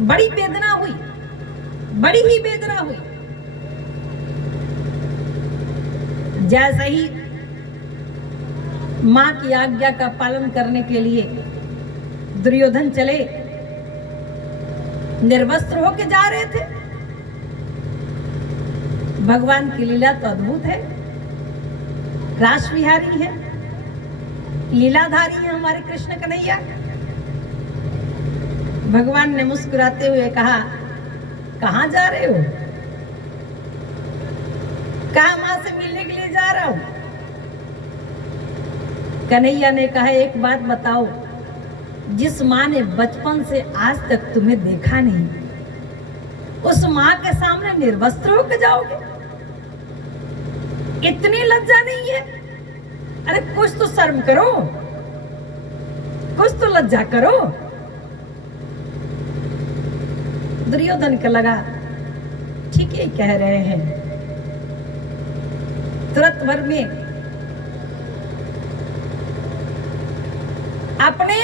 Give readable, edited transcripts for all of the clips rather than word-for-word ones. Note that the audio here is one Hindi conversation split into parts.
बड़ी वेदना हुई, बड़ी ही वेदना हुई। जैसे ही मां की आज्ञा का पालन करने के लिए दुर्योधन चले, निर्वस्त्र होके जा रहे थे। भगवान की लीला तो अद्भुत है, रास विहारी है, लीलाधारी है हमारे कृष्ण कन्हैया। भगवान ने मुस्कुराते हुए कहा, कहां जा रहे हो? कहा, मां से मिलने के लिए जा रहा हूं। कन्हैया ने कहा, एक बात बताओ, जिस मां ने बचपन से आज तक तुम्हें देखा नहीं, उस मां के सामने निर्वस्त्र होकर जाओगे? इतनी लज्जा नहीं है? अरे कुछ तो शर्म करो, कुछ तो लज्जा करो। दुर्योधन को लगा ठीक ही कह रहे हैं। तुरंत भर में अपने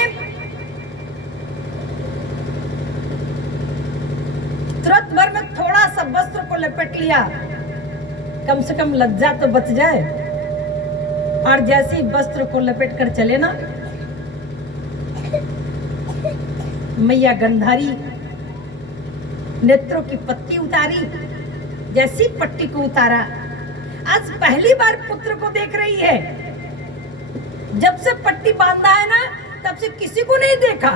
तुरंत भर में थोड़ा सा वस्त्र को लपेट लिया, कम से कम लज्जा तो बच जाए। और जैसे ही वस्त्र को लपेट कर चले ना, मैया गंधारी नेत्रों की पट्टी उतारी, जैसी पट्टी को उतारा, आज पहली बार पुत्र को देख रही है। जब से पट्टी बांधा है ना, तब से किसी को नहीं देखा।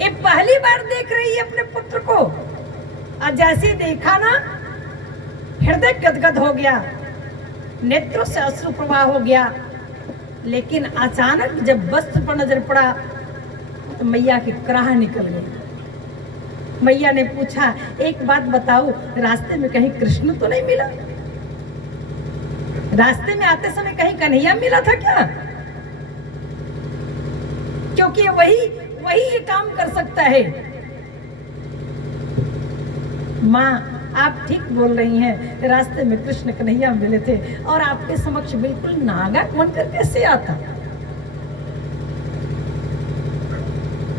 ये पहली बार देख रही है अपने पुत्र को। और जैसे देखा ना, हृदय गदगद हो गया, नेत्रों से अश्रु प्रवाह हो गया। लेकिन अचानक जब वस्त्र पर नजर पड़ा तो मैया की कराह निकल गई। मैया ने पूछा, एक बात बताओ, रास्ते में कहीं कृष्ण तो नहीं मिला? रास्ते में आते समय कहीं कन्हैया मिला था क्या? क्योंकि वही ये काम कर सकता है। माँ, आप ठीक बोल रही हैं, रास्ते में कृष्ण कन्हैया मिले थे, और आपके समक्ष बिल्कुल नागा बनकर कैसे आता?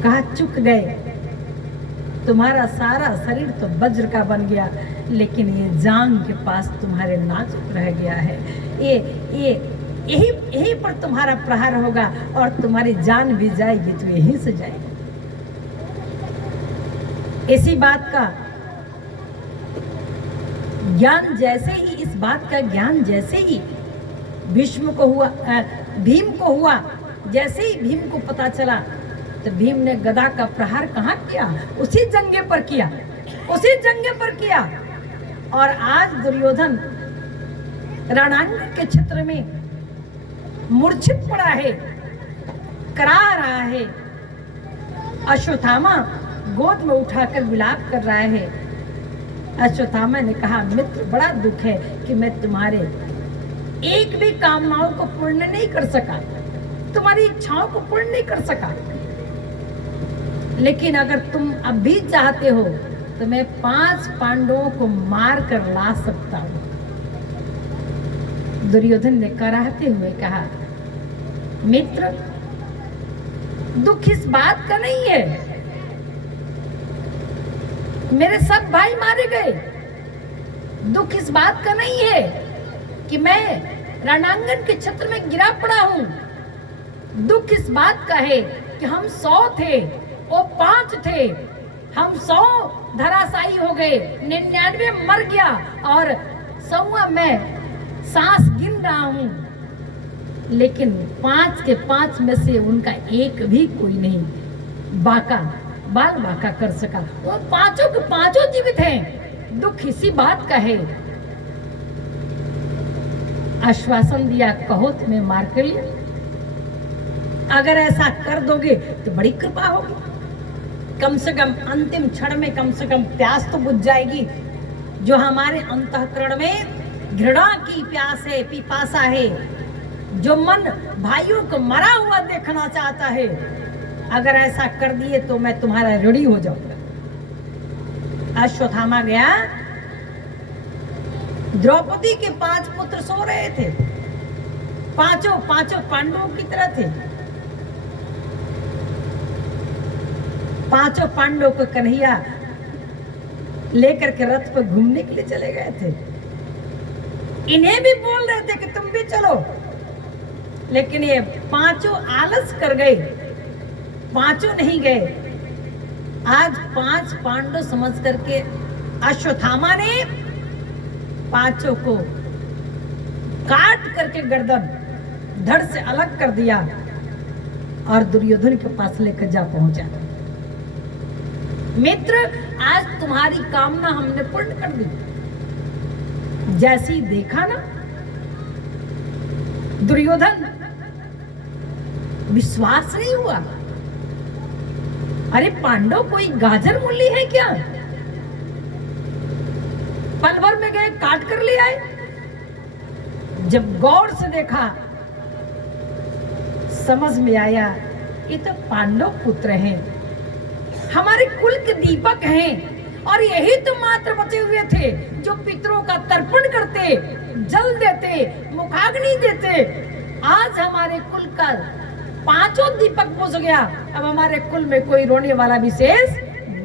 कहा, चुक गए, तुम्हारा सारा शरीर तो वज्र का बन गया, लेकिन ये जांग के पास तुम्हारे नाजुक रह गया है। यही पर तुम्हारा प्रहार होगा, और तुम्हारी जान भी जाएगी तो यहीं से जाएगी। इसी बात का ज्ञान जैसे ही, इस बात का ज्ञान जैसे ही भीष्म को हुआ, भीम को हुआ, जैसे ही भीम को पता चला, तो भीम ने गदा का प्रहार कहाँ किया? उसी जंगे पर किया, उसी जंगे पर किया। और आज दुर्योधन रणांगण के क्षेत्र में मूर्छित पड़ा है, करा रहा है। अश्वत्थामा गोद में उठाकर विलाप कर रहा है। अश्वत्थामा ने कहा, मित्र, बड़ा दुख है कि मैं तुम्हारे एक भी कामनाओं को पूर्ण नहीं कर सका, तुम्हारी इच्छाओं को पूर्ण नहीं कर सका। लेकिन अगर तुम अब भी चाहते हो तो मैं 5 पांडवों को मार कर ला सकता हूं। दुर्योधन ने कराहते हुए कहा, मित्र, दुख इस बात का नहीं है, मेरे सब भाई मारे गए। दुख इस बात का नहीं है कि मैं रणांगण के क्षेत्र में गिरा पड़ा हूं। दुख इस बात का है कि हम 100 थे, वो 5 थे, हम 100 धराशायी हो गए, 99 मर गया, और 100वां मैं सांस गिन रहा हूं। लेकिन 5 के 5 में से उनका एक भी कोई नहीं बाल बाका कर सका। वो 5 के 5 जीवित हैं। दुख इसी बात का है। आश्वासन दिया, कहो तुम्हें मार कर लिया। अगर ऐसा कर दोगे तो बड़ी कृपा होगी, कम से कम अंतिम क्षण में कम से कम प्यास तो बुझ जाएगी। जो हमारे अंतःकरण में घृणा की प्यास है, पिपासा है, जो मन भाइयों को मरा हुआ देखना चाहता है, अगर ऐसा कर दिए तो मैं तुम्हारा ऋणी हो जाऊंगा। अश्वत्थामा गया, द्रौपदी के 5 पुत्र सो रहे थे, पांचों पांडवों की तरह थे। पांचों पांडवों को कन्हैया लेकर के रथ पर घूमने के लिए चले गए थे। इन्हें भी बोल रहे थे कि तुम भी चलो, लेकिन ये पांचों आलस कर गए, पांचों नहीं गए। आज 5 पांडव समझ करके अश्वत्थामा ने पांचों को काट करके गर्दन धड़ से अलग कर दिया और दुर्योधन के पास लेकर जा पहुंचा। मित्र, आज तुम्हारी कामना हमने पूर्ण कर दी। जैसे ही देखा ना दुर्योधन, विश्वास नहीं हुआ। अरे पांडव कोई गाजर मूली है क्या? पल भर में गए काट कर ले आए। जब गौर से देखा समझ में आया ये तो पांडव पुत्र हैं, हमारे कुल के दीपक हैं, और यही तो मात्र बचे हुए थे जो पितरों का तर्पण करते, जल देते, मुखाग्नि देते। आज हमारे कुल का 5 दीपक बुझ गया, अब हमारे कुल में कोई रोने वाला विशेष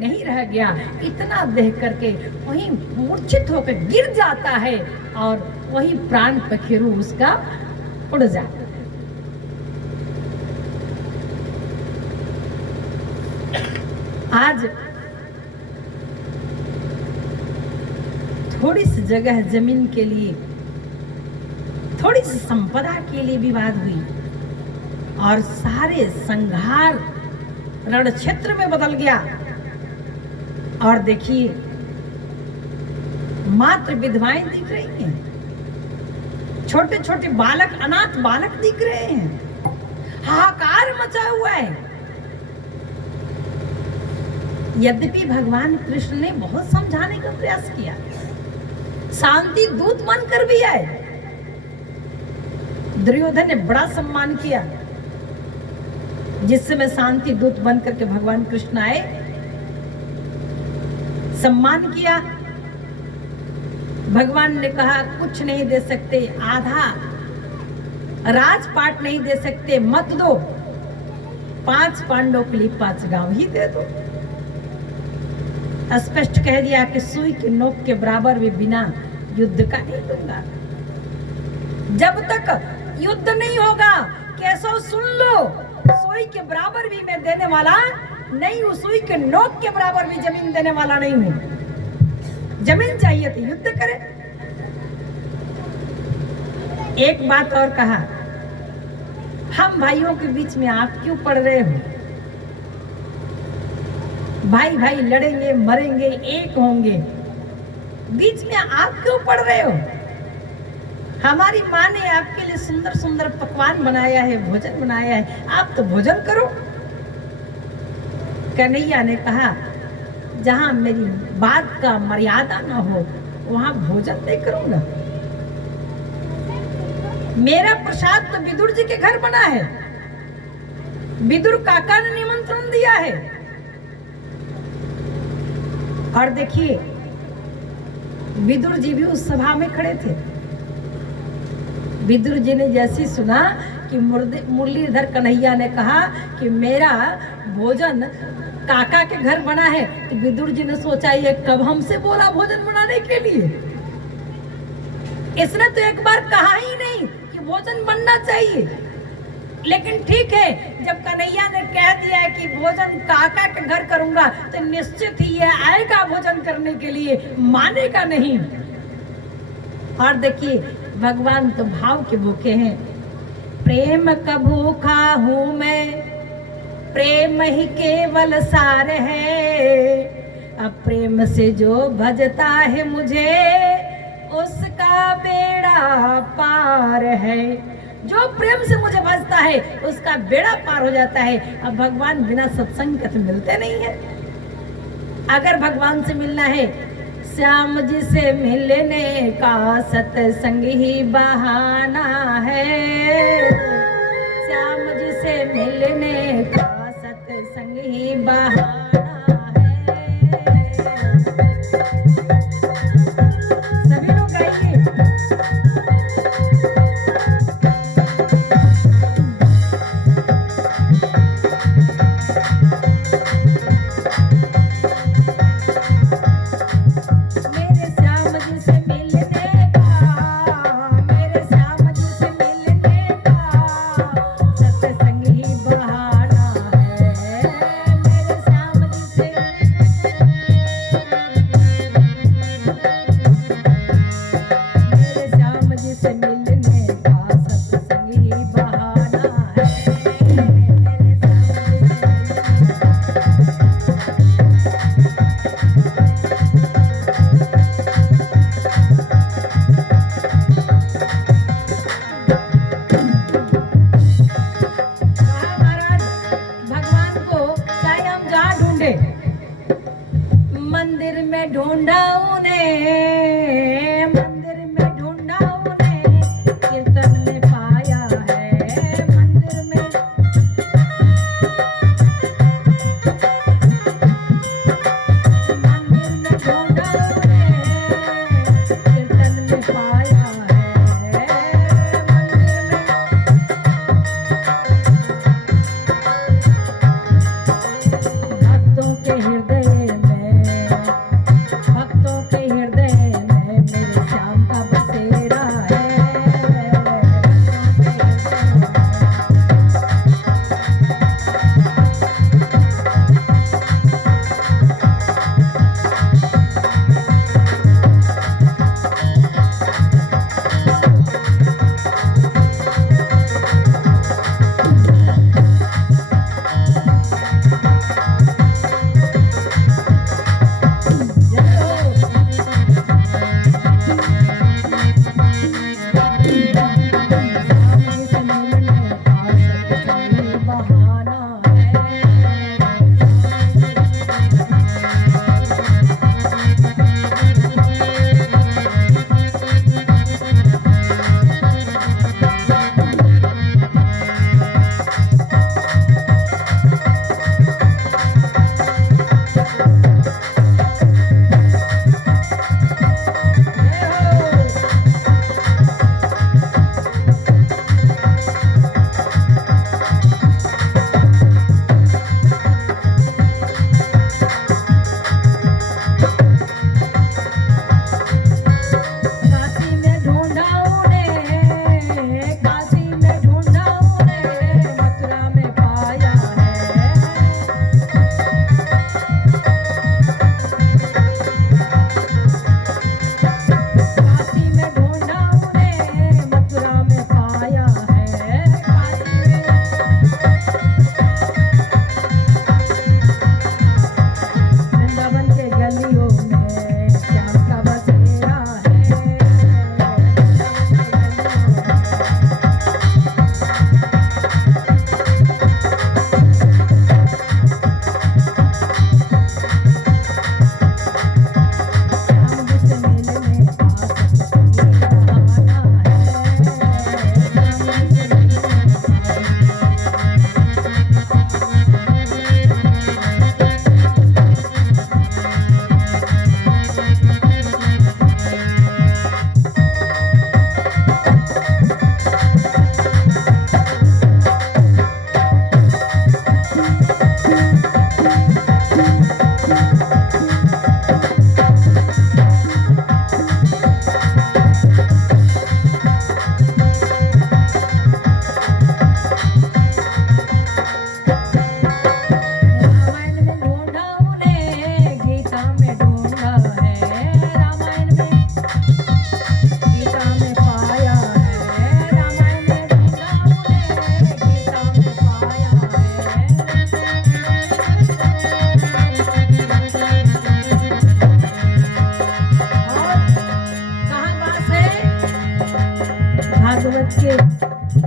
नहीं रह गया। इतना देख करके वहीं मूर्छित होकर गिर जाता है और वही प्राण पखेरु उसका उड़ जाता है। आज थोड़ी सी जगह जमीन के लिए, थोड़ी सी संपदा के लिए विवाद हुई और सारे संघार रण क्षेत्र में बदल गया। और देखिए मात्र विधवाएं दिख रही हैं, छोटे छोटे बालक, अनाथ बालक दिख रहे हैं, हाहाकार मचा हुआ है। यद्यपि भगवान कृष्ण ने बहुत समझाने का प्रयास किया, शांति दूत बनकर भी आए। दुर्योधन ने बड़ा सम्मान किया। जिस समय शांति दूत बनकर के भगवान कृष्ण आए, सम्मान किया। भगवान ने कहा कुछ नहीं दे सकते, आधा राजपाट नहीं दे सकते, मत दो, 5 पांडवों के लिए 5 गांव ही दे दो। स्पष्ट कह दिया कि सुई के नोक के बराबर भी बिना युद्ध का नहीं दूंगा। जब तक युद्ध नहीं होगा, केशव सुन लो, सुई के बराबर भी मैं देने वाला नहीं हूं, सुई के नोक के बराबर भी जमीन देने वाला नहीं हूं। जमीन चाहिए तो युद्ध करें। एक बात और कहा, हम भाइयों के बीच में आप क्यों पड़ रहे हो? भाई भाई लड़ेंगे, मरेंगे, एक होंगे, बीच में आप क्यों पड़ रहे हो? हमारी माँ ने आपके लिए सुंदर सुंदर पकवान बनाया है, भोजन बनाया है, आप तो भोजन करो। कन्हैया ने कहा जहां मेरी बात का मर्यादा ना हो वहां भोजन नहीं करूंगा। मेरा प्रसाद तो विदुर जी के घर बना है, विदुर काका ने निमंत्रण दिया है। और देखिए विदुर जी भी उस सभा में खड़े थे। विदुर जी ने जैसे सुना कि मुरलीधर कन्हैया ने कहा कि मेरा भोजन काका के घर बना है, तो विदुर जी ने सोचा ये कब हमसे बोला भोजन बनाने के लिए? इसने तो एक बार कहा ही नहीं कि भोजन बनना चाहिए। लेकिन ठीक है, जब कन्हैया ने कह दिया है कि भोजन काका के घर करूंगा, तो निश्चित ही ये आएगा भोजन करने के लिए, मानेगा नहीं। और देखिए भगवान तो भाव के भूखे हैं। प्रेम का भूखा हूं मैं, प्रेम ही केवल सार है, अब प्रेम से जो भजता है मुझे उसका बेड़ा पार है। जो प्रेम से मुझे भजता है उसका बेड़ा पार हो जाता है। अब भगवान बिना सत्संग के तो मिलते नहीं है। अगर भगवान से मिलना है, श्याम जी से मिलने का सत्संग ही बहाना है, श्याम जी से मिलने का सत्संग ही बहाना है। सभी लोग गाइए। में ढूंढा उन्हें, मंदिर में ढूंढा उन्हें, कीर्तन में पाया है, मंदिर में ढूंढा उन्हें, कीर्तन में पाया है, भक्तों के हृदय में, भक्तों के हृदय में मेरे श्याम का बसेरा है,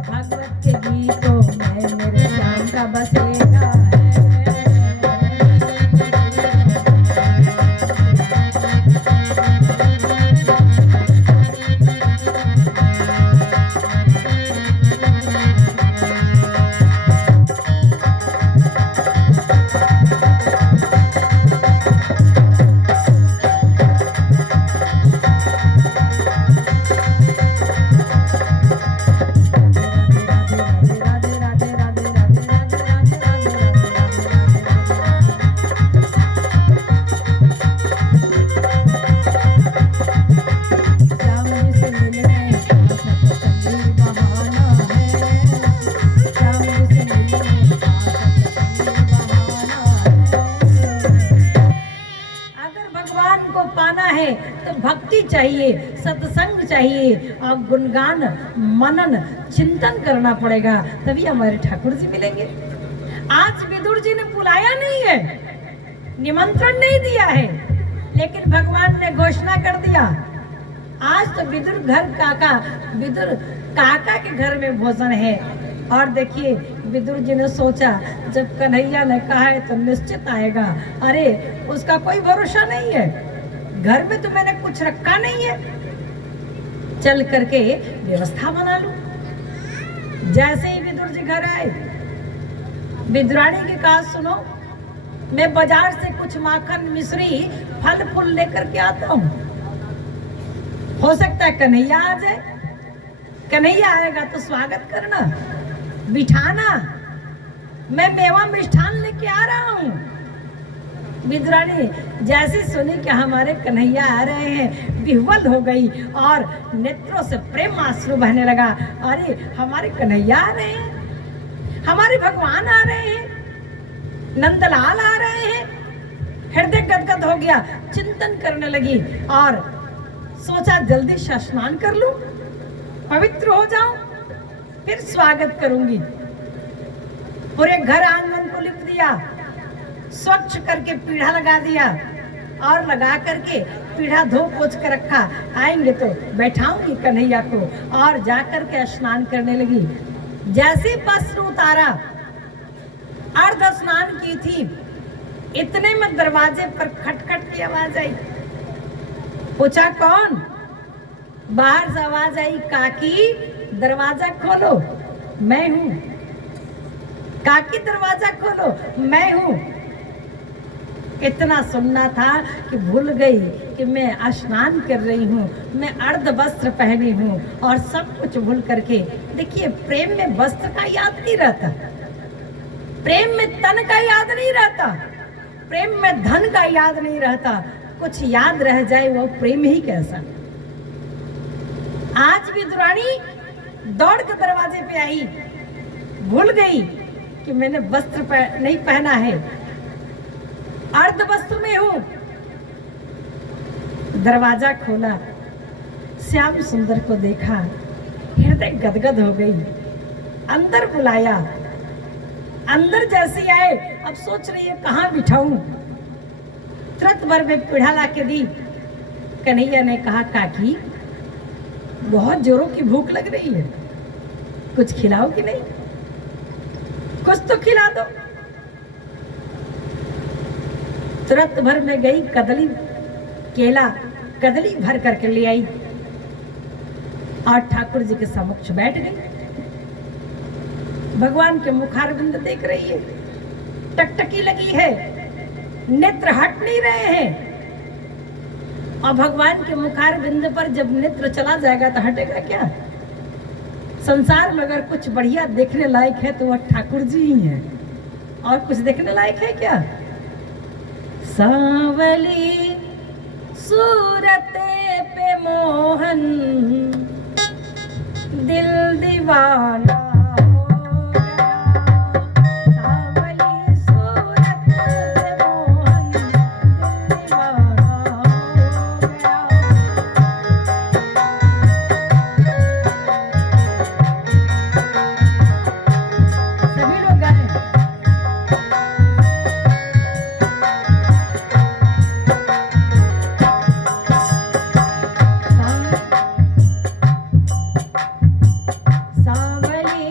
भागवत के गीतों में मेरे श्याम का बसेरा है। तो भक्ति चाहिए, सत्संग चाहिए और गुणगान मनन चिंतन करना पड़ेगा, तभी हमारे ठाकुर जी मिलेंगे। आज विदुर जी ने बुलाया नहीं है, निमंत्रण नहीं दिया है, लेकिन भगवान ने घोषणा कर दिया आज तो विदुर काका के घर में भोजन है। और देखिए विदुर जी ने सोचा जब कन्हैया ने कहा है तो निश्चित आएगा। अरे उसका कोई भरोसा नहीं है, घर में तो मैंने कुछ रखा नहीं है, चल करके व्यवस्था बना लूं। जैसे ही विदुर जी घर आए, विदुरानी की कहा, सुनो मैं बाजार से कुछ माखन मिश्री फल फूल लेकर के आता हूं, हो सकता है कन्हैया आ जाए, कन्हैया आएगा तो स्वागत करना, बिठाना, मैं मेवा मिष्ठान लेके आ रहा हूं। विदुरानी जैसे सुनी कि हमारे कन्हैया आ रहे हैं, विह्वल हो गई और नेत्रों से प्रेम आंसू बहने लगा। अरे हमारे कन्हैया आ रहे हैं, हमारे भगवान आ रहे हैं, नंदलाल आ रहे हैं। हृदय गदगद हो गया, चिंतन करने लगी और सोचा जल्दी से स्नान कर लूं, पवित्र हो जाऊं, फिर स्वागत करूंगी। पूरे घर आंगन को लिप दिया, स्वच्छ करके पीढ़ा लगा दिया और लगा करके पीढ़ा धो पोछ कर रखा। आएंगे तो बैठाऊंगी कन्हैया को, और जाकर के स्नान करने लगी। जैसे वस्त्र उतारा, अर्ध स्नान की थी, इतने में दरवाजे पर खटखट की आवाज आई। पूछा कौन? बाहर से आवाज आई, काकी दरवाजा खोलो, मैं हूं। काकी दरवाजा खोलो, मैं हूं। इतना सुनना था कि भूल गई कि मैं स्नान कर रही हूँ, मैं अर्ध वस्त्र पहनी हूँ, और सब कुछ भूल करके। देखिए, प्रेम में वस्त्र का याद नहीं रहता, प्रेम में तन का याद नहीं रहता, प्रेम में धन का याद नहीं रहता। कुछ याद रह जाए वो प्रेम ही कैसा। आज विदुरानी दौड़ के दरवाजे पे आई, भूल गई कि मैंने वस्त्र नहीं पहना है, अर्ध वस्त्र में हूं। दरवाजा खोला, श्याम सुंदर को देखा, हृदय गदगद हो गई। अंदर बुलाया, अंदर जैसे आए, अब सोच रही है कहाँ बिठाऊं। तुरंत भर में पीढ़ा ला के दी। कन्हैया ने कहा, काकी बहुत जोरों की भूख लग रही है, कुछ खिलाओ कि नहीं? कुछ तो खिला दो। तुरंत भर में गई, कदली केला कदली भर करके ले आई और ठाकुर जी के समक्ष बैठ गई। भगवान के मुखारविंद देख रही है, टकटकी लगी है, नेत्र हट नहीं रहे हैं। और भगवान के मुखारविंद पर जब नेत्र चला जाएगा तो हटेगा क्या? संसार में अगर कुछ बढ़िया देखने लायक है तो वह ठाकुर जी ही हैं, और कुछ देखने लायक है क्या? सांवली सूरत पे मोहन दिल दीवाना हो गया। सांवली सूरत पे मोहन दिल दीवाना हो गया। सभी लोग गाएं। सांवली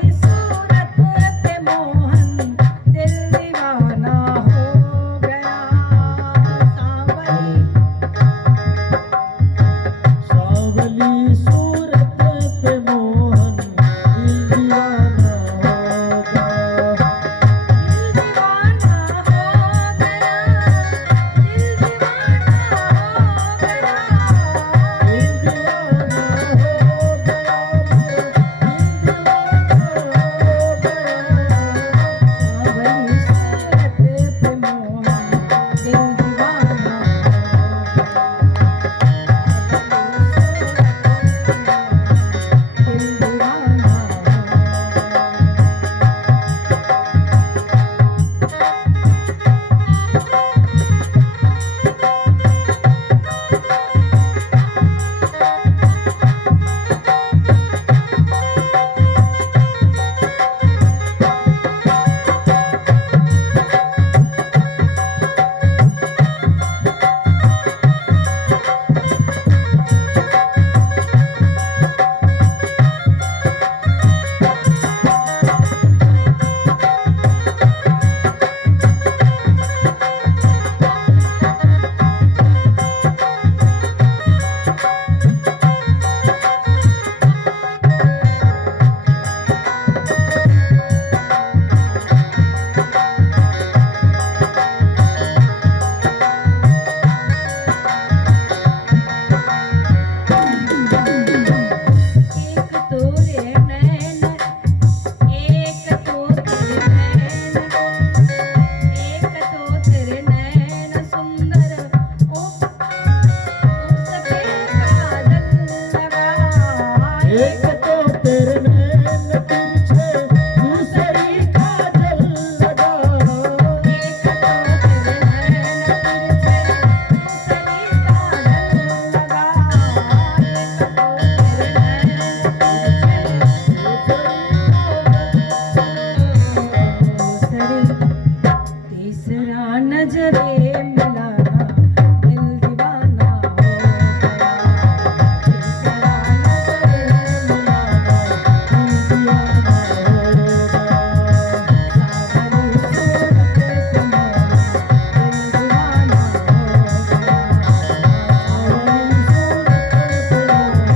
नजरे मिलाना दिल दीवाना हो गया, जरा नजरे मिलाना दिल दीवाना हो गया, सावरी सूरत तुम्हारी दिल दीवाना हो गया, सावरी सूरत तुम्हारी।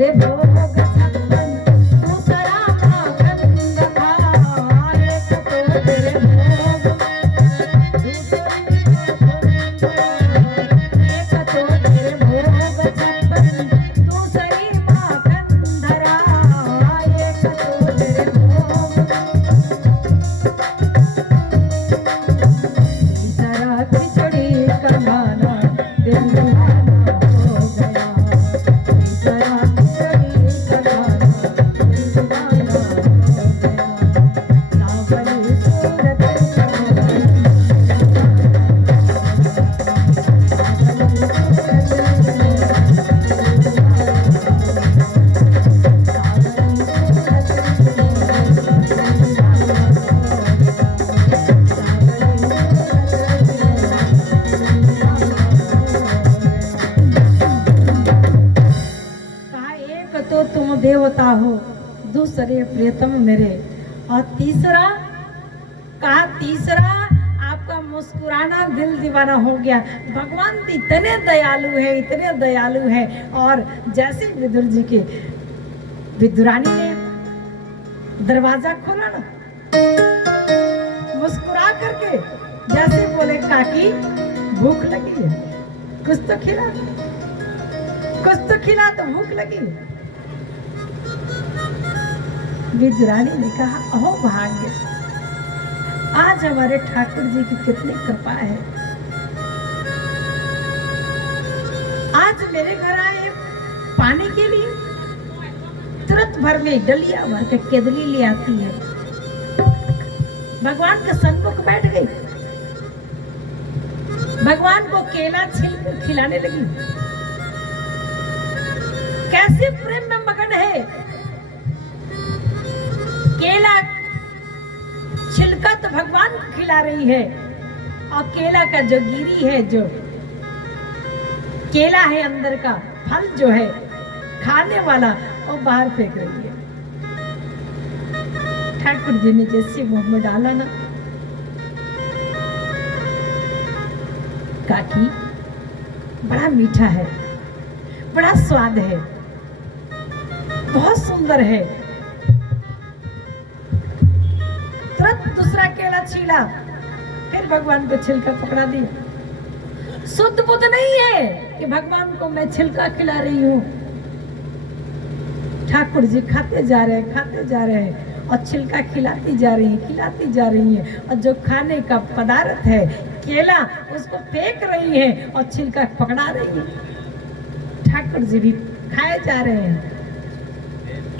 तेरे भोग छप्पन दूसरा माखन था, एक तो तेरे भोग एक तो तेरे भोग छप्पन दूसरी माखन धरा, एक तो तेरे भोग तीसरा खिचड़ी का खाना दिल दीवाना हो गया, तीसरा खिचड़ी का खाना दिल दीवाना हो गया, सावरी सूरत तो तुम देवता हो, दूसरे प्रियतम मेरे, और तीसरा कहा तीसरा आपका मुस्कुराना दिल दीवाना हो गया। भगवान इतने दयालु है, इतने दयालु है। और जैसे विदुर जी के विदुरानी ने दरवाजा खोला ना, मुस्कुरा करके जैसे बोले काकी भूख लगी है, कुछ तो खिला, कुछ तो खिला, तो भूख लगी। विदुरानी ने कहा अहो भाग्य, आज हमारे ठाकुर जी की कितनी कृपा है, आज मेरे घर आए पानी के लिए, तुरंत भर में डलिया भर के केदली ले आती है, भगवान के सन्मुख बैठ गई, भगवान को केला छिलकर खिलाने लगी। कैसे प्रेम में मगन है, केला छिलका तो भगवान को खिला रही है, और केला का जो गिरी है, जो केला है अंदर का फल जो है खाने वाला, वो बाहर फेंक रही है। ठाकुर जी ने जैसे मुंह में डाला ना, काकी बड़ा मीठा है, बड़ा स्वाद है, बहुत सुंदर है। तुरंत दूसरा केला छीला, फिर भगवान को छिलका पकड़ा दिया। शुद्ध बुद्ध नहीं है कि भगवान को मैं छिलका खिला रही हूँ। ठाकुर जी खाते जा रहे हैं, खाते जा रहे हैं, और छिलका खिलाती जा रही है, खिलाती जा रही है, और जो खाने का पदार्थ है केला, उसको फेंक रही है और छिलका पकड़ा रही है। ठाकुर जी भी खाए जा रहे हैं।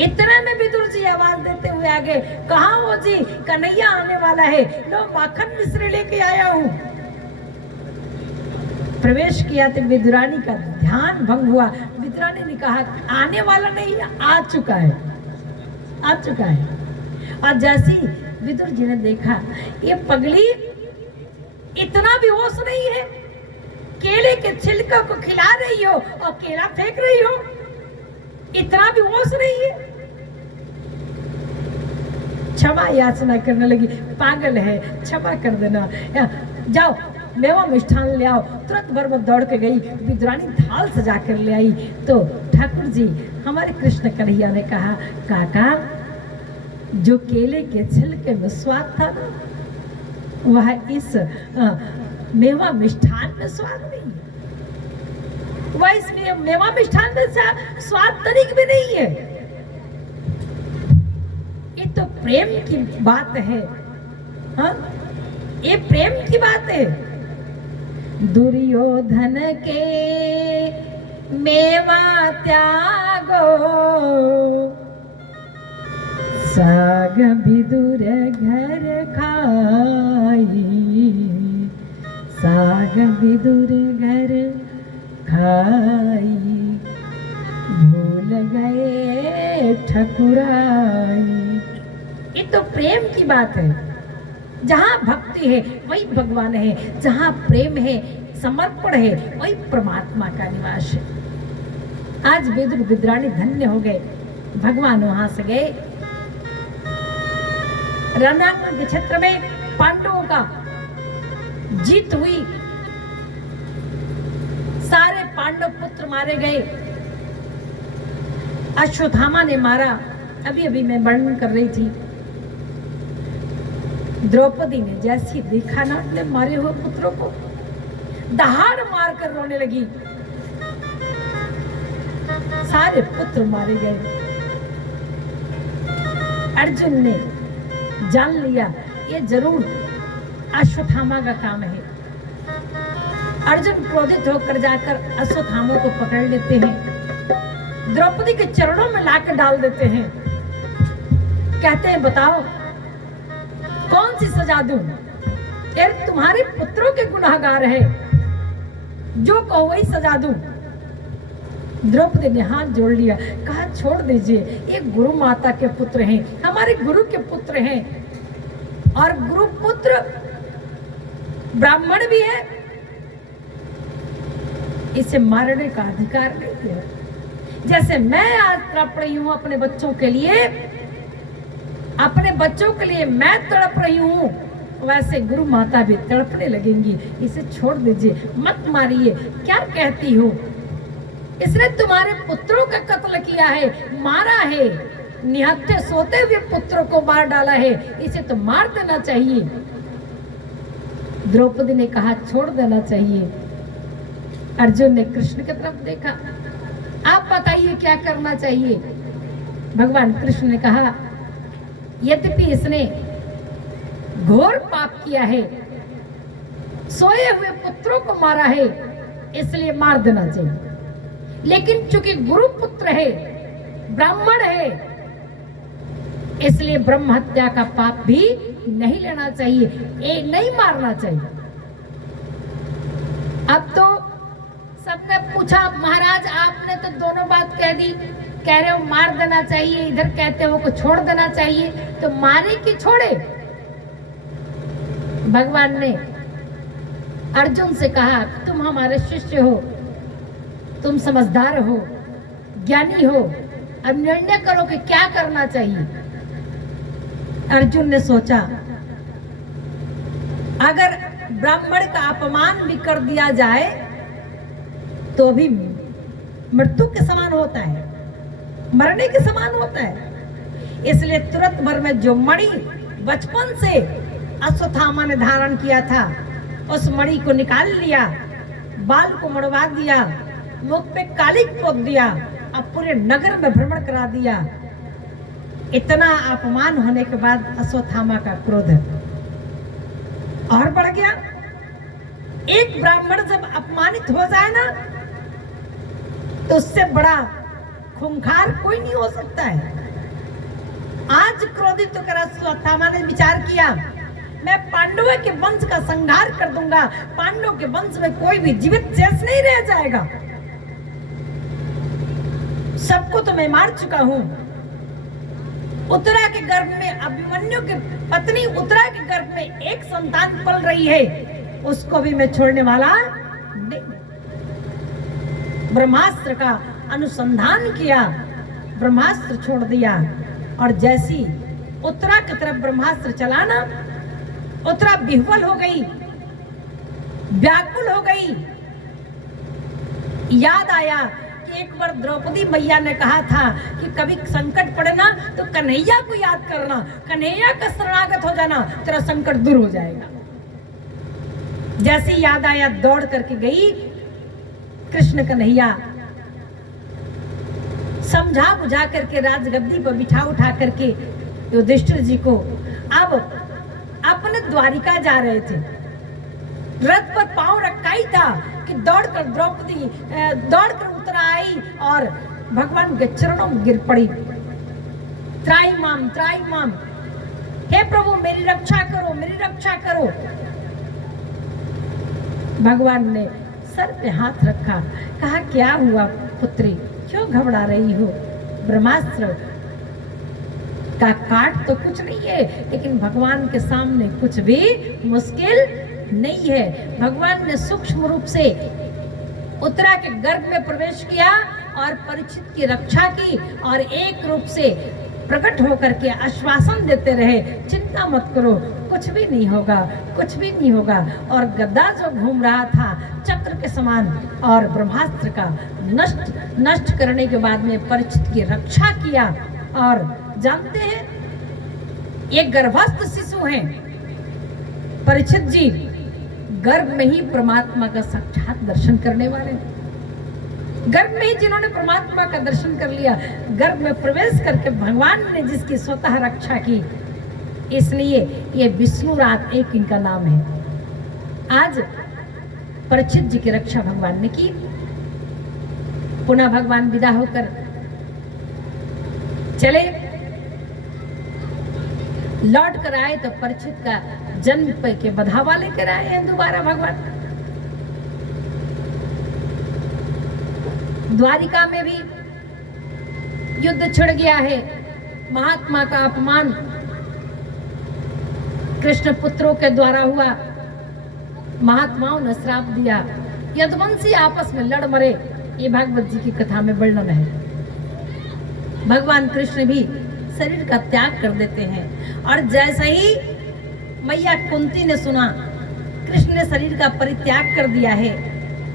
इतने में विदुर जी आवाज देते हुए आगे, कहाँ हो जी, कन्हैया आने वाला है, लो माखन मिश्री लेके आया हूँ। प्रवेश किया तो विदुरानी का ध्यान भंग हुआ। विदुरानी ने कहा आने वाला नहीं, आ चुका है, आ चुका है। और जैसी विदुर जी ने देखा, ये पगली इतना भी होश नहीं है, केले के छिलके को खिला रही हो और केला फेंक रही हो, इतना भी होश नहीं है। क्षमा याचना करने लगी, पागल है, क्षमा कर देना, जाओ मेवा मिष्ठान ले आओ। तुरंत भर दौड़ के गई, विदुरानी थाल सजा कर ले आई। तो ठाकुर जी हमारे कृष्ण कन्हैया ने कहा, काका जो केले के छिलके में स्वाद था ना, वह इस मेवा मिष्ठान में स्वाद नहीं है, वह इस मेवा मिष्ठान में स्वाद तनिक भी नहीं है। ये तो प्रेम की बात है, हाँ ये प्रेम की बात है। दुर्योधन के मेवा त्यागो, साग विदुर घर खाई, साग विदुर घर खाई, भूल गए ठकुराई। ये तो प्रेम की बात है। जहाँ भक्ति है वही भगवान है, जहाँ प्रेम है, समर्पण है, वही परमात्मा का निवास है। आज विदुर विदुरानी धन्य हो गए, भगवान वहां से गए। रणांगण के क्षेत्र में पांडवों का जीत हुई, सारे पांडव पुत्र मारे गए। अश्वत्थामा ने मारा। अभी अभी मैं वर्णन कर रही थी, द्रौपदी ने जैसी देखा ना अपने मारे हुए पुत्रों को, दहाड़ मार कर रोने लगी। सारे पुत्र मारे गए। अर्जुन ने जान लिया ये जरूर अश्वत्थामा का काम है। अर्जुन क्रोधित होकर जाकर अश्वत्थामा को पकड़ लेते हैं, द्रौपदी के चरणों में लाकर डाल देते हैं। कहते हैं बताओ कौन सी सजा दूं? यार तुम्हारे पुत्रों के गुनाहगार है, जो कहो वही सजा दूं। द्रौपदी ने हाथ जोड़ लिया, कहा छोड़ दीजिए, ये गुरु माता के पुत्र हैं, हमारे गुरु के पुत्र हैं, और गुरु पुत्र ब्राह्मण भी है, इसे मारने का अधिकार नहीं है। जैसे मैं आज तड़प रही हूं अपने बच्चों के लिए, मैं तड़प रही हूं, वैसे गुरु माता भी तड़पने लगेंगी। इसे छोड़ दीजिए, मत मारिए। क्या कहती हो? इसने तुम्हारे पुत्रों का कत्ल किया है, मारा है, निहत्थे सोते हुए पुत्रों को मार डाला है, इसे तो मार देना चाहिए। द्रौपदी ने कहा छोड़ देना चाहिए। अर्जुन ने कृष्ण की तरफ देखा, आप बताइए क्या करना चाहिए? भगवान कृष्ण ने कहा यद्यपि इसने घोर पाप किया है, सोए हुए पुत्रों को मारा है, इसलिए मार देना चाहिए, लेकिन चूंकि गुरु पुत्र है, ब्राह्मण है, इसलिए ब्रह्म हत्या का पाप भी नहीं लेना चाहिए, नहीं मारना चाहिए। अब तो सबने पूछा महाराज आपने तो दोनों बात कह दी, कह रहे हो मार देना चाहिए, इधर कहते हो को छोड़ देना चाहिए, तो मारे कि छोड़े? भगवान ने अर्जुन से कहा तुम हमारे शिष्य हो, तुम समझदार हो, ज्ञानी हो, अब निर्णय करो कि क्या करना चाहिए। अर्जुन ने सोचा अगर ब्राह्मण का अपमान भी कर दिया जाए तो भी मृत्यु के समान होता है, मरने के समान होता है। इसलिए तुरंत भर में जो मणि बचपन से अश्वत्थामा ने धारण किया था, उस मणि को निकाल लिया, बाल को मड़वा दिया, मुख पे कालिक पोत दिया, अब पूरे नगर में भ्रमण करा दिया। इतना अपमान होने के बाद अश्वत्थामा का क्रोध और बढ़ गया। एक ब्राह्मण जब अपमानित हो जाए ना, तो उससे बड़ा खूंखार कोई नहीं हो सकता है। आज क्रोधित होकर अश्वत्थामा ने विचार किया मैं पांडवों के वंश का संहार कर दूंगा, पांडवों के वंश में कोई भी जीवित शेष नहीं रह जाएगा, सबको तो मैं मार चुका हूं। उत्तरा के गर्भ में अभिमन्यु की पत्नी उत्तरा के गर्भ में एक संतान पल रही है, उसको भी मैं छोड़ने वाला नहीं। ब्रह्मास्त्र का अनुसंधान किया, ब्रह्मास्त्र छोड़ दिया, और जैसी उत्तरा की तरफ ब्रह्मास्त्र चलाना, उत्तरा विह्वल हो गई, व्याकुल हो गई। याद आया कि एक बार द्रौपदी मैया ने कहा था कि कभी संकट पड़े ना तो कन्हैया को याद करना, कन्हैया का शरणागत हो जाना, तेरा संकट दूर हो जाएगा। जैसे याद आया दौड़ करके गई कृष्ण कन्हैया, समझा बुझा करके राजगद्दी पर बिठा उठा करके युधिष्ठिर जी को अब अपने द्वारिका जा रहे थे। रथ पर पांव रखा ही था कि दौड़कर द्रौपदी दौड़कर उतर आई और भगवान के चरणों में गिर पड़ी। त्राहिमाम त्राहिमाम, हे प्रभु मेरी रक्षा करो, मेरी रक्षा करो। भगवान ने सर पे हाथ रखा, कहा क्या हुआ पुत्री, क्यों घबरा रही हो? ब्रह्मास्त्र का काट तो कुछ नहीं है, लेकिन भगवान के सामने कुछ भी मुश्किल नहीं है। भगवान ने सूक्ष्म रूप से उत्तरा के गर्भ में प्रवेश किया और परीक्षित की रक्षा की, और एक रूप से प्रकट होकर के आश्वासन देते रहे, चिंता मत करो, कुछ भी नहीं होगा, कुछ भी नहीं होगा। और गद्दा जो घूम रहा था चक्र के समान, और ब्रह्मास्त्र का नष्ट करने के बाद में परीक्षित की रक्षा किया। और जानते हैं, ये गर्भस्थ शिशु हैं परीक्षित जी, गर्भ में ही परमात्मा का साक्षात दर्शन करने वाले, गर्भ में ही जिन्होंने परमात्मा का दर्शन कर लिया, गर्भ में प्रवेश करके भगवान ने जिसकी स्वतः रक्षा की, इसलिए ये विष्णु रात एक इनका नाम है। आज परीक्षित जी की रक्षा भगवान ने की। पुनः भगवान विदा होकर चले, लौट कर आए तो परीक्षित का जन्म पे के बधावा लेकर आए हैं दोबारा भगवान। द्वारिका में भी युद्ध छिड़ गया है, महात्मा का अपमान कृष्ण पुत्रों के द्वारा हुआ, महात्माओं ने श्राप दिया, यदुवंशी आपस में लड़ मरे। ये भागवत जी की कथा में वर्णन है। भगवान कृष्ण भी शरीर का त्याग कर देते हैं, और जैसे ही मैया कुंती ने सुना कृष्ण ने शरीर का परित्याग कर दिया है,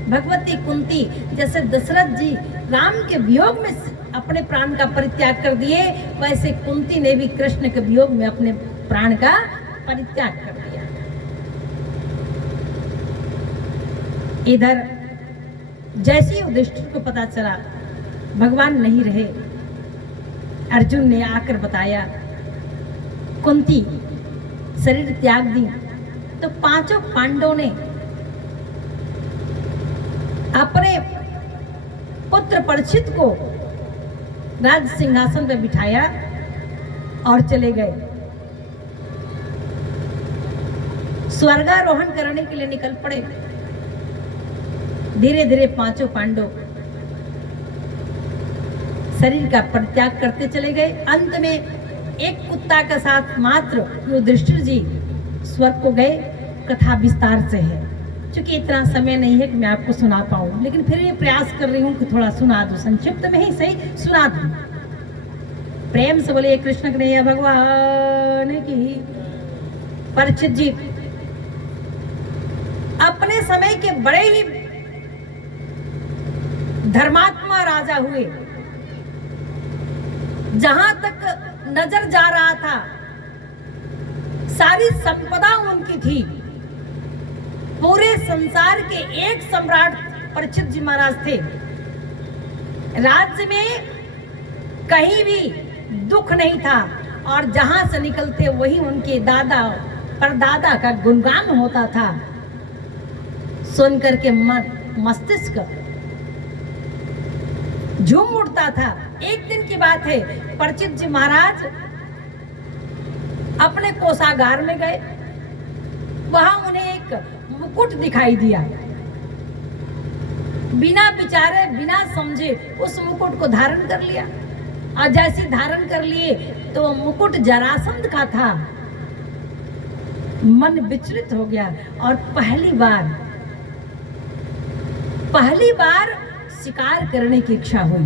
भगवती कुंती जैसे दशरथ जी राम के वियोग में अपने प्राण का परित्याग कर दिए, वैसे कुंती ने भी कृष्ण के वियोग में अपने प्राण का परित्याग कर दिया। इधर जैसे युधिष्ठिर को पता चला भगवान नहीं रहे, अर्जुन ने आकर बताया, कुंती शरीर त्याग दी, तो पांचों पांडवों ने अपने पुत्र परीक्षित को राज सिंहासन पर बिठाया और चले गए। स्वर्गारोहण करने के लिए निकल पड़े। धीरे धीरे पांचों पांडव शरीर का परित्याग करते चले गए। अंत में एक कुत्ता के साथ मात्र युधिष्ठिर जी स्वर्ग को गए। कथा विस्तार से है, क्योंकि इतना समय नहीं है कि मैं आपको सुना पाऊं, लेकिन फिर ये प्रयास कर रही हूं कि थोड़ा सुना दूं, संक्षिप्त में ही सही सुना दूं। प्रेम से बोलिए कृष्ण कन्हैया भगवान की। परीक्षित जी अपने समय के बड़े ही धर्मात्मा राजा हुए। जहां तक नजर जा रहा था सारी संपदा उनकी थी। पूरे संसार के एक सम्राट परीक्षित जी महाराज थे। राज्य में कहीं भी दुख नहीं था, और जहां से निकलते वही उनके दादा परदादा का गुणगान होता था। सुन करके मस्तिष्क झूम उठता था। एक दिन की बात है, परीक्षित जी महाराज अपने कोषागार में गए। वहां उन्हें एक मुकुट दिखाई दिया। बिना विचारे बिना समझे उस मुकुट को धारण कर लिया, और जैसे धारण कर लिए तो मुकुट जरासंध का था। मन विचलित हो गया, और पहली बार शिकार करने की इच्छा हुई,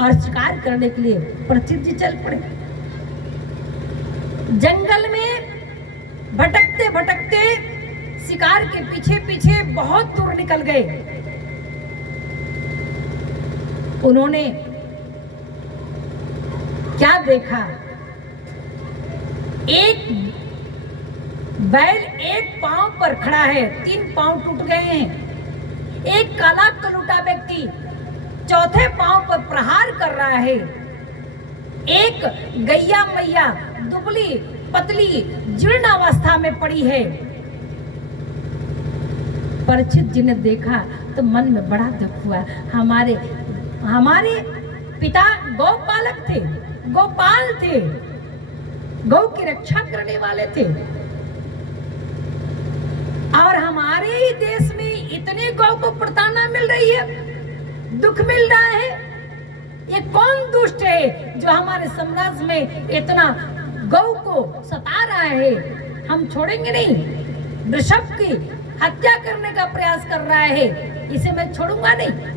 और शिकार करने के लिए परीक्षित जी चल पड़े। जंगल में भटकते भटकते शिकार के पीछे पीछे बहुत दूर निकल गए। उन्होंने क्या देखा, एक बैल एक पांव पर खड़ा है, 3 पांव टूट गए हैं। एक काला कलूटा व्यक्ति चौथे पांव पर प्रहार कर रहा है। एक गैया मैया दुबली पतली जीर्ण अवस्था में पड़ी है। परीक्षित जी ने देखा तो मन में बड़ा दुख हुआ। हमारे पिता गौपालक थे, गोपाल थे, गौ की रक्षा करने वाले थे, और हमारे ही देश में इतने गौ को प्रताड़ना मिल रही है, दुख मिल रहा है। ये कौन दुष्ट है जो हमारे साम्राज्य में इतना गौ को सता रहा है? हम छोड़ेंगे नहीं। वृषभ की हत्या करने का प्रयास कर रहा है, इसे मैं छोड़ूंगा नहीं।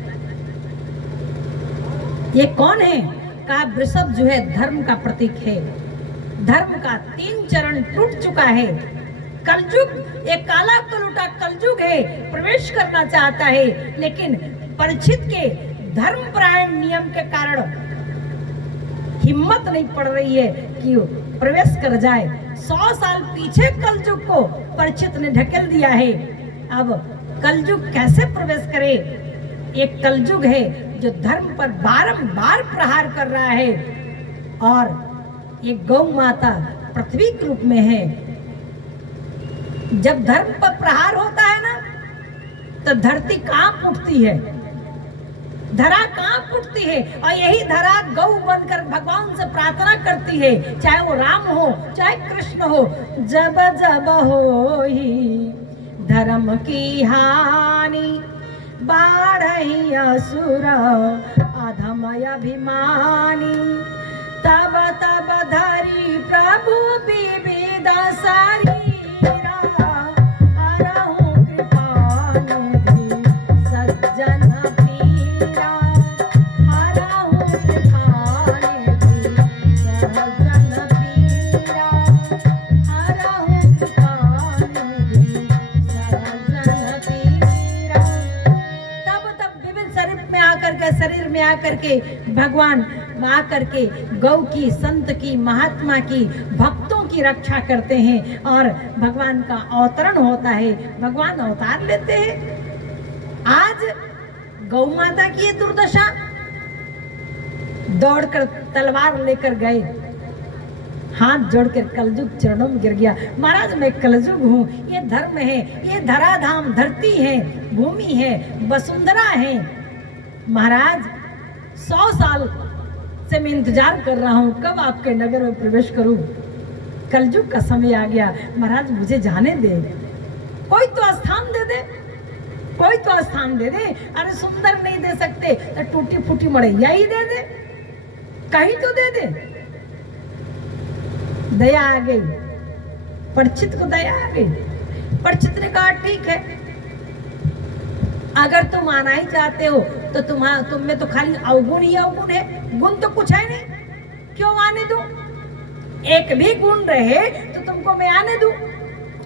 ये कौन है? कहा वृषभ जो है धर्म का प्रतीक है, धर्म का 3 चरण टूट चुका है। कलयुग, एक काला कलूटा कलयुग है, प्रवेश करना चाहता है, लेकिन परीक्षित के धर्मपरायण नियम के कारण हिम्मत नहीं पड़ रही है कि प्रवेश कर जाए। 100 साल पीछे कलयुग को परीक्षित ने ढकेल दिया है। अब कलयुग कैसे प्रवेश करे? एक कलयुग है जो धर्म पर बारंबार प्रहार कर रहा है, और एक गौ माता पृथ्वी के रूप में है। जब धर्म पर प्रहार होता है ना, तो धरती कांप उठती है, धरा कांप उठती है, और यही धरा गौ बनकर भगवान से प्रार्थना करती है, चाहे वो राम हो चाहे कृष्ण हो। जब जब होई धर्म की हानि, बाढ़हि असुर अधम अभिमानी, तब तब धरी प्रभु विविध शरीरा, हरहु कृपा निधि सज्जन पीरा, हरहु कृपा निधि सज्जन पीरा, हरहु कृपा निधि सज्जन पीरा। तब विविध शरीर में आकर के भगवान आकर के गौ की, संत की, महात्मा की, भक्तों की रक्षा करते हैं, और भगवान का अवतरण होता है, भगवान अवतार लेते हैं। आज गौ माता की ये दुर्दशा, दौड़कर तलवार लेकर गए, हाथ जोड़कर कलयुग चरणों में गिर गया। महाराज मैं कलयुग हूँ, ये धर्म है, ये धराधाम धरती है, भूमि है, वसुंधरा है। महाराज 100 साल से मैं इंतजार कर रहा हूँ, कब आपके नगर में प्रवेश करूं। कलयुग का समय आ गया, महाराज मुझे जाने दे, कोई तो स्थान दे दे, कोई तो स्थान दे दे। अरे सुंदर नहीं दे सकते तो टूटी फूटी मड़ैया ही दे दे, कहीं तो दे दे। दया आ गई, परीक्षित को दया आ गई। परीक्षित ने कहा ठीक है, अगर तुम आना ही चाहते हो तो तुम में तो खाली अवगुण ही अवगुण है, गुण तो कुछ है नहीं, क्यों आने दूं? एक भी गुण रहे तो तुमको मैं आने दूं?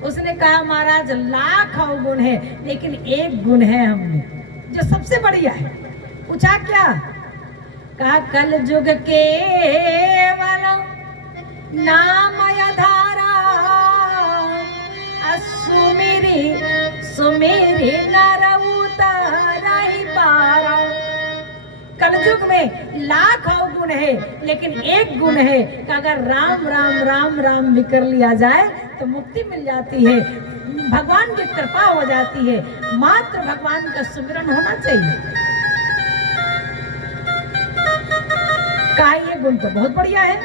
उसने कहा महाराज लाख अवगुण है, लेकिन एक गुण है हमने जो सबसे बढ़िया है। पूछा क्या? कहा कल युग केवल नामय धारा, सुमेरी सुमेरी नर उतारहि पारा। कलयुग में लाख अवगुण है, लेकिन एक गुण है कि अगर राम राम राम राम भी कर लिया जाए तो मुक्ति मिल जाती है, भगवान की कृपा हो जाती है। मात्र भगवान का सुमिरन होना चाहिए। कहा ये गुण तो बहुत बढ़िया है,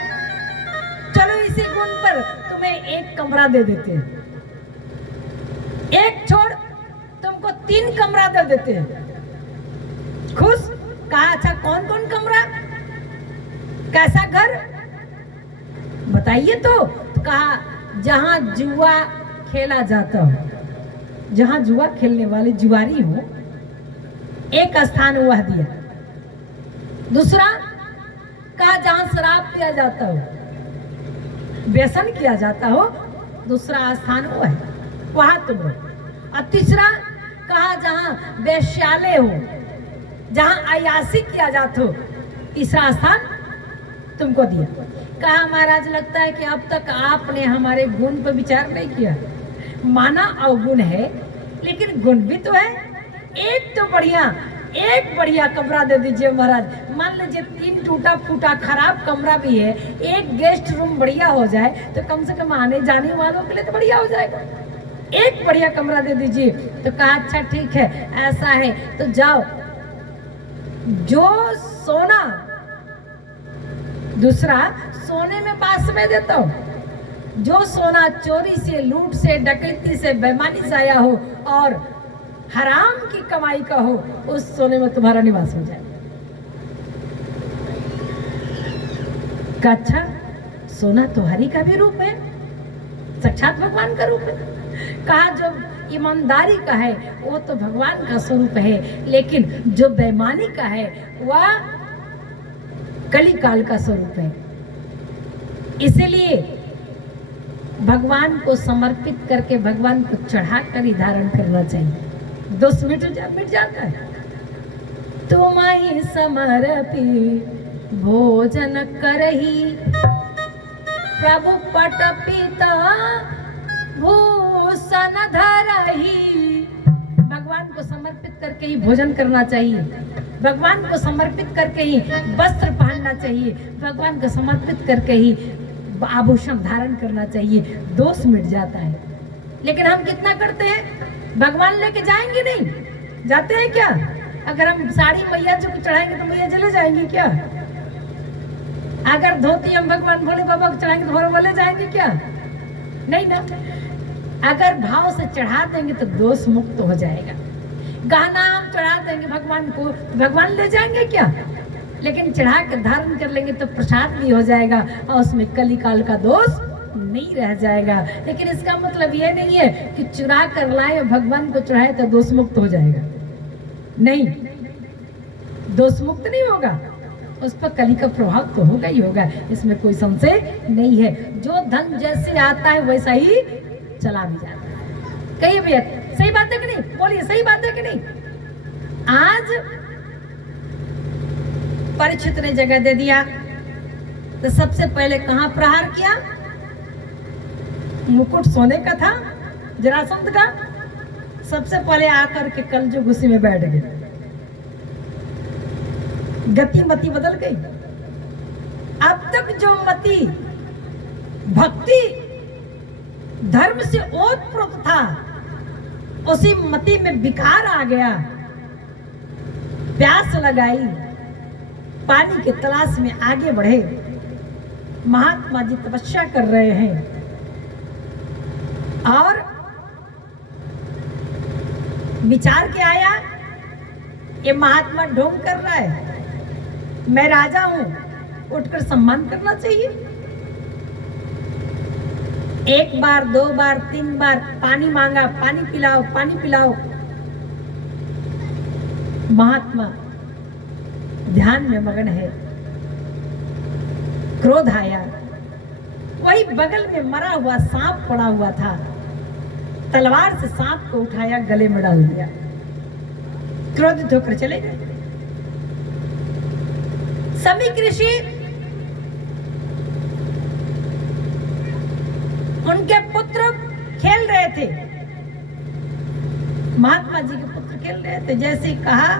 चलो इसी गुण पर तुम्हें एक कमरा दे देते हैं, एक छोड़ तुमको 3 कमरा दे देते हैं। खुश? कहा अच्छा कौन कौन कमरा, कैसा घर बताइए तो। कहा जहां जुआ खेला जाता हो, जहां जुआ खेलने वाले जुआरी हो, एक स्थान वह दिया। दूसरा कहा जहां शराब पिया जाता हो, व्यसन किया जाता हो, दूसरा स्थान वो है, वहां तुम रहो। और तीसरा कहा जहां वैश्यालय हो, जहां अयासी किया जाता हो, तीसरा स्थान तुमको दिया। कहा महाराज लगता है कि अब तक आपने हमारे गुण पर विचार नहीं किया। माना अवगुण है, लेकिन गुण भी तो है। एक तो बढ़िया, एक बढ़िया कमरा दे दीजिए महाराज। मान लीजिए 3 टूटा फूटा खराब कमरा भी है, एक गेस्ट रूम बढ़िया हो जाए तो कम से कम आने जाने वालों के लिए तो बढ़िया हो जाएगा। एक बढ़िया कमरा दे दीजिए। तो कहा अच्छा ठीक है, ऐसा है तो जाओ, जो सोना, दूसरा सोने में बास में देता हूं, जो सोना चोरी से, लूट से, डकैती से, बेईमानी से आया हो और हराम की कमाई का हो, उस सोने में तुम्हारा निवास हो जाए। अच्छा सोना तो हरि का भी रूप है, साक्षात भगवान का रूप है। कहा जो ईमानदारी का है वो तो भगवान का स्वरूप है, लेकिन जो बेईमानी का है वह कली काल का स्वरूप है। इसलिए भगवान को समर्पित करके भगवान को चढ़ाकर ही धारण करना चाहिए। दोष मिट जाता है। तुम्हारी समर्पी भोजन करही प्रभु पट पीता भूषण धरही। भगवान को समर्पित करके ही भोजन करना चाहिए, भगवान को समर्पित करके ही वस्त्र पहनना चाहिए, भगवान को समर्पित करके ही आभूषण धारण करना चाहिए। दोष मिट जाता है। लेकिन हम कितना करते हैं? भगवान लेके जाएंगे नहीं, जाते हैं क्या? अगर हम साड़ी मैया जी को चढ़ाएंगे तो मैया चले जाएंगे क्या? अगर धोती हम भगवान भोले बाबा को चढ़ाएंगे तो भोले बोले जाएंगे क्या? नहीं ना। अगर भाव से चढ़ा देंगे तो दोष मुक्त हो जाएगा। गहना हम चढ़ा देंगे भगवान को, भगवान ले जाएंगे क्या? लेकिन चढ़ा कर धारण कर लेंगे तो प्रसाद भी हो जाएगा और उसमें कली काल का दोष नहीं रह जाएगा। लेकिन इसका मतलब ये नहीं है कि चुरा कर लाए भगवान को चढ़ाए तो दोष मुक्त हो जाएगा। नहीं, दोष मुक्त नहीं होगा, उस पर कली का प्रभाव तो होगा ही होगा, इसमें कोई संशय नहीं है। जो धन जैसे आता है वैसा ही चला भी जाता है। कहिए भैया, सही बात है कि नहीं? बोलिए, सही बात है कि नहीं? आज परीक्षित ने जगह दे दिया तो सबसे पहले कहां प्रहार किया? मुकुट सोने का था जरासंध का, सबसे पहले आकर के कल जो गुस्से में बैठ गए। गति मति बदल गई। अब तक जो मति भक्ति धर्म से ओतप्रोत था, उसी मति में विकार आ गया। प्यास लगाई, पानी की तलाश में आगे बढ़े। महात्मा जी तपस्या कर रहे हैं और विचार के आया, ये महात्मा ढोंग कर रहा है, मैं राजा हूं, उठकर सम्मान करना चाहिए। एक बार, दो बार, तीन बार पानी मांगा, पानी पिलाओ, पानी पिलाओ। महात्मा ध्यान में मगन है। क्रोध आया। वही बगल में मरा हुआ सांप पड़ा हुआ था, तलवार से सांप को उठाया, गले में डाल दिया। क्रोधित होकर चले गए। समीक ऋषि उनके पुत्र खेल रहे थे, महात्मा जी के पुत्र खेल रहे थे। जैसे कहा,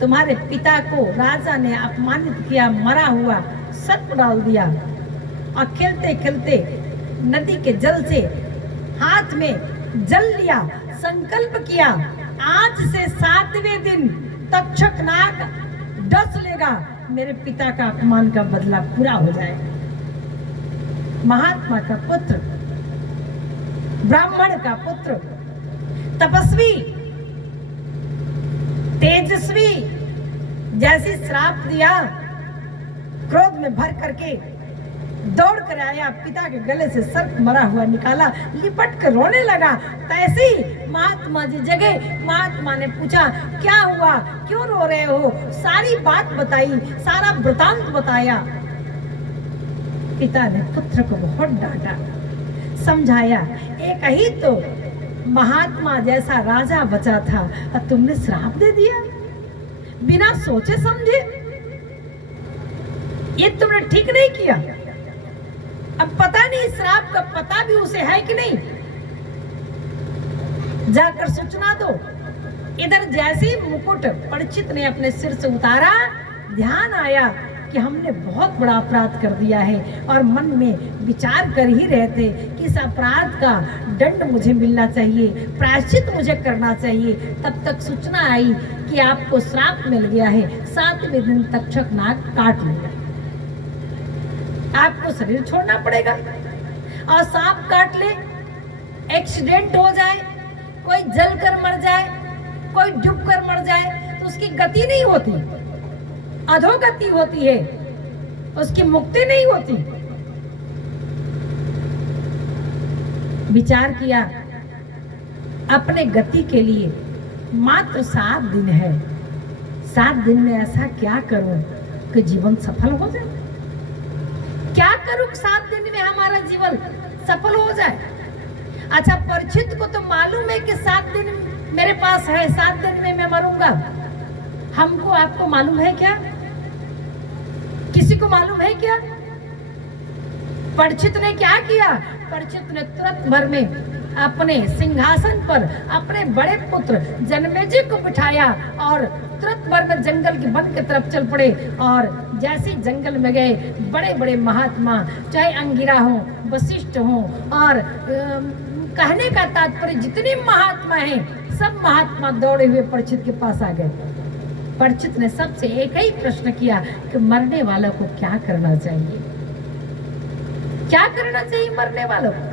तुम्हारे पिता को राजा ने अपमानित किया, मरा हुआ सर्प डाल दिया, और खेलते खेलते नदी के जल से हाथ में जल लिया, संकल्प किया, आज से 7वें दिन तक्षक नाग डस लेगा, मेरे पिता का अपमान का बदला पूरा हो जाएगा। महात्मा का पुत्र, ब्राह्मण का पुत्र, तपस्वी, तेजस्वी, जैसी श्राप दिया, क्रोध में भर करके दौड़ कर आया, पिता के गले से सर्प मरा हुआ निकाला, लिपट कर रोने लगा। तैसे ही महात्मा जी जगे। महात्मा ने पूछा, क्या हुआ, क्यों रो रहे हो? सारी बात बताई, सारा वृतांत बताया। पिता ने पुत्र को बहुत डांटा, समझाया। एक ही तो महात्मा जैसा राजा बचा था और तुमने श्राप दे दिया बिना सोचे समझे। ये तुमने ठीक नहीं किया। अब पता नहीं श्राप का पता भी उसे है कि नहीं, जाकर सूचना दो। इधर जैसे ही मुकुट परीक्षित ने अपने सिर से उतारा, ध्यान आया कि हमने बहुत बड़ा अपराध कर दिया है, और मन में विचार कर ही रहे थे कि इस अपराध का दंड मुझे मिलना चाहिए, प्रायश्चित मुझे करना चाहिए। तब तक सूचना आई कि आपको श्राप मिल गया है, 7वें दिन तक्षक नाग काट लेगा, आपको शरीर छोड़ना पड़ेगा। और सांप काट ले, एक्सीडेंट हो जाए, कोई जल कर मर जाए, कोई डूब कर मर जाए, तो उसकी गति नहीं होती, अधोगति होती है, उसकी मुक्ति नहीं होती। विचार किया, अपने गति के लिए मात्र 7 दिन है, 7 दिन में ऐसा क्या करूं कि जीवन सफल हो जाए? क्या करूं 7 दिन में हमारा जीवन सफल हो जाए? अच्छा, परीक्षित को तो मालूम है कि 7 दिन मेरे पास है, 7 दिन में मैं मरूंगा। हमको आपको मालूम है क्या? किसी को मालूम है क्या? परीक्षित ने क्या किया? परीक्षित ने तुरंत भर में अपने सिंहासन पर अपने बड़े पुत्र जन्मेजय को बिठाया और तुरंत भर में जंगल के वन की तरफ चल पड़े। और जैसे जंगल में गए, बड़े बड़े महात्मा, चाहे अंगिरा हो, वशिष्ठ हो, और कहने का तात्पर्य जितने महात्मा हैं, सब महात्मा दौड़े हुए परीक्षित के पास आ गए। परीक्षित ने सबसे एक ही प्रश्न किया कि मरने वालों को क्या करना चाहिए? क्या करना चाहिए मरने वालों को?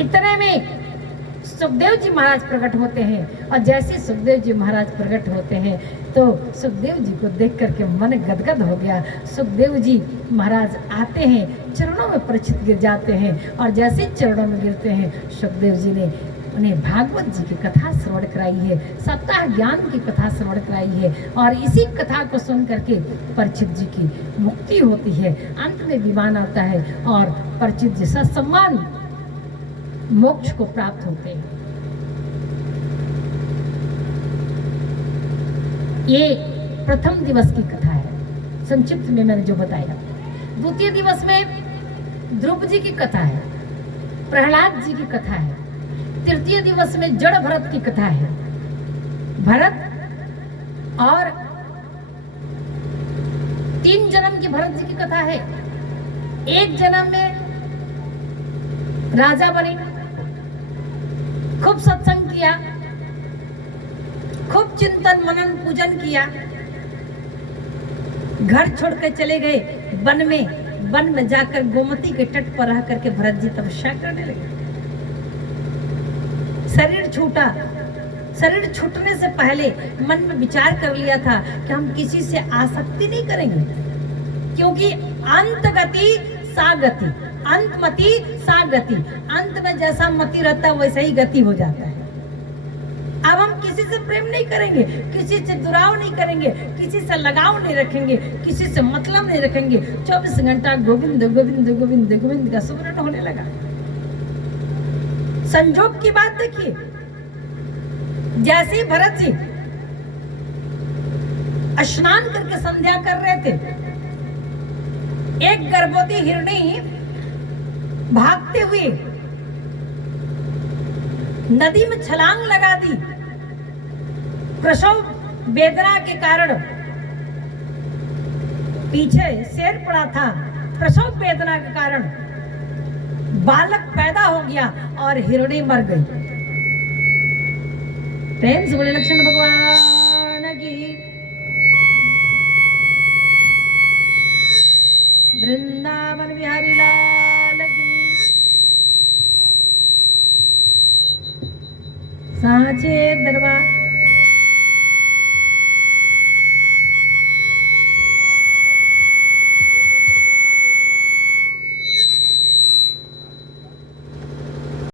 इतने में सुखदेव जी महाराज प्रकट होते हैं। और जैसे सुखदेव जी महाराज प्रकट होते हैं तो सुखदेव जी को देख करके मन गदगद हो गया। सुखदेव जी महाराज आते हैं, चरणों में परीक्षित गिर जाते हैं। और जैसे चरणों में गिरते हैं, सुखदेव जी ने उन्हें भागवत जी की कथा श्रवण कराई है, सप्ताह ज्ञान की कथा श्रवण कराई है। और इसी कथा को सुन करके परीक्षित जी की मुक्ति होती है। अंत में विमान आता है और परीक्षित जी ससम्मान मोक्ष को प्राप्त होते हैं। ये प्रथम दिवस की कथा है, संक्षिप्त में मैंने जो बताया। द्वितीय दिवस में ध्रुव जी की कथा है, प्रहलाद जी की कथा है। तृतीय दिवस में जड़ भरत की कथा है। भरत और 3 जन्म की भरत जी की कथा है। एक जन्म में राजा बने, खूब सत्संग किया, खूब चिंतन मनन पूजन किया, घर छोड़ कर चले गए वन में जाकर गोमती के तट पर रह करके भरत जी तपस्या करने लगे। शरीर छूटा। शरीर छूटने से पहले मन में विचार कर लिया था कि हम किसी से आसक्ति नहीं करेंगे, क्योंकि अंत गति सा गति, अंतमति सा गति। अंत में जैसा मति रहता है वैसा ही गति हो जाता है। अब हम किसी से प्रेम नहीं करेंगे, किसी से दुराव नहीं करेंगे, किसी से लगाव नहीं रखेंगे, किसी से मतलब नहीं रखेंगे। 24 घंटा गोविंद गोविंद गोविंद गोविंद का सुमरन होने लगा। संजोग की बात देखिए, जैसे ही भरत जी स्नान करके संध्या कर रहे थे, एक गर्भवती हिरणी भागते हुए नदी में छलांग लगा दी। प्रसव वेदना के कारण पीछे शेर पड़ा था, प्रसव वेदना के कारण बालक पैदा हो गया और हिरणी मर गई। प्रेम से बोले लक्ष्मण भगवान की, वृंदावन बिहारी लाल की, साचे दरबार।